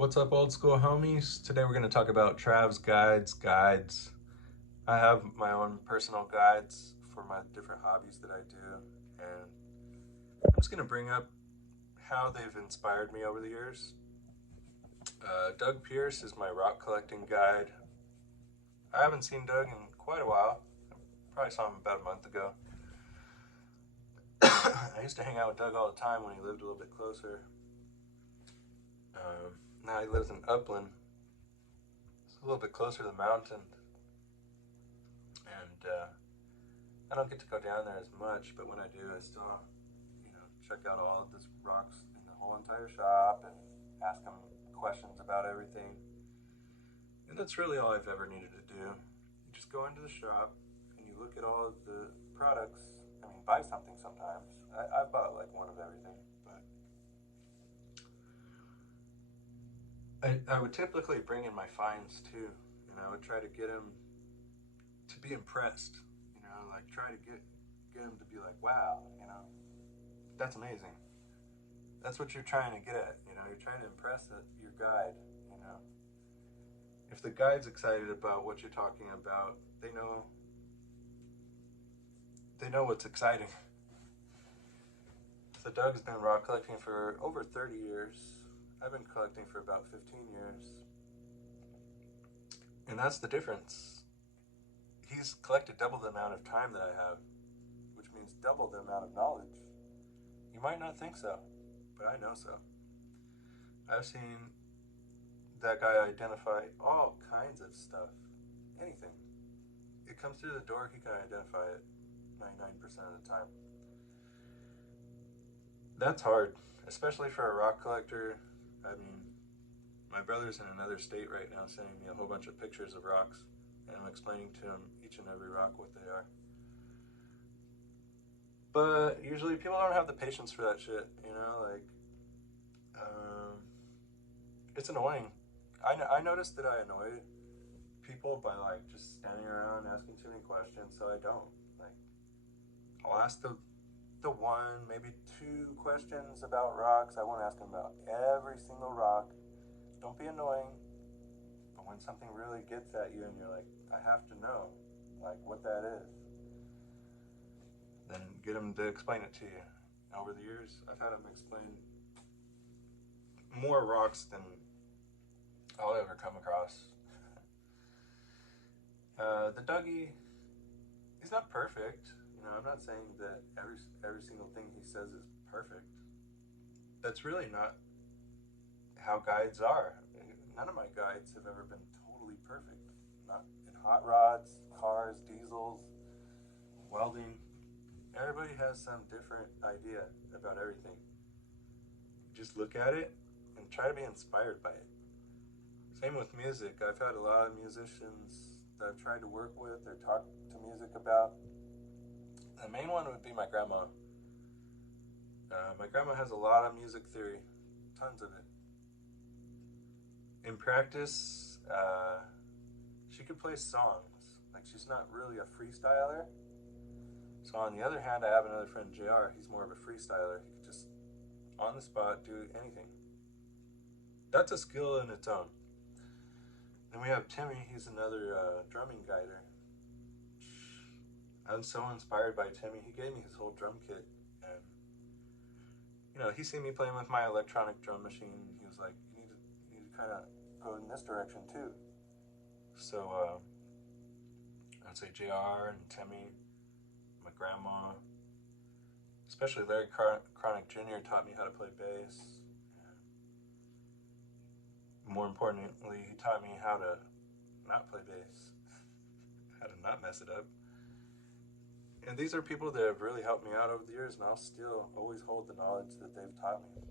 What's up, old school homies? Today we're going to talk about Trav's guides. I have my own personal guides for my different hobbies that I do, and I'm just going to bring up how they've inspired me over the years. Doug Pierce is my rock collecting guide. I haven't seen Doug in quite a while. Probably saw him about a month ago. I used to hang out with Doug all the time when he lived a little bit closer. Now he lives in Upland. It's a little bit closer to the mountain, and I don't get to go down there as much, but when I do, I still, check out all of the rocks in the whole entire shop and ask them questions about everything. And that's really all I've ever needed to do. You just go into the shop and you look at all of the products. I mean, buy something sometimes. I've bought like one of everything, but I would typically bring in my finds too. I would try to get them to be impressed. Like try to get them to be like, wow, that's amazing. That's what you're trying to get at. You're trying to impress your guide. You know, if the guide's excited about what you're talking about, they know what's exciting. So Doug's been rock collecting for over 30 years. I've been collecting for about 15 years. And that's the difference. He's collected double the amount of time that I have, which means double the amount of knowledge. You might not think so, but I know so. I've seen that guy identify all kinds of stuff, anything. It comes through the door, he can identify it 99% of the time. That's hard, especially for a rock collector. I mean, my brother's in another state right now sending me a whole bunch of pictures of rocks, and I'm explaining to him each and every rock what they are. But usually people don't have the patience for that shit, it's annoying. I noticed that I annoy people by like just standing around asking too many questions, so I don't. Like, I'll ask the one, maybe two questions about rocks. I won't ask them about every single rock. Don't be annoying. But when something really gets at you and you're like, I have to know, like, what that is, then get them to explain it to you. Over the years, I've had them explain more rocks than I'll ever come across. The Dougie, he's not perfect. I'm not saying that every single thing he says is perfect. That's really not how guides are. None of my guides have ever been totally perfect. Not in hot rods, cars, diesels, welding. Everybody has some different idea about everything. Just look at it and try to be inspired by it. Same with music. I've had a lot of musicians that I've tried to work with or talk to music about. The main one would be my grandma. My grandma has a lot of music theory, tons of it. In practice, she could play songs. Like, she's not really a freestyler. So on the other hand, I have another friend, JR. He's more of a freestyler. He could just, on the spot, do anything. That's a skill in its own. Then we have Timmy. He's another drumming guider. I'm so inspired by Timmy. He gave me his whole drum kit, and he seen me playing with my electronic drum machine. He was like, "You need to kind of go in this direction too." So I'd say JR and Timmy, my grandma, especially Larry Chronic Jr. taught me how to play bass. More importantly, he taught me how to not play bass, how to not mess it up. And these are people that have really helped me out over the years, and I'll still always hold the knowledge that they've taught me.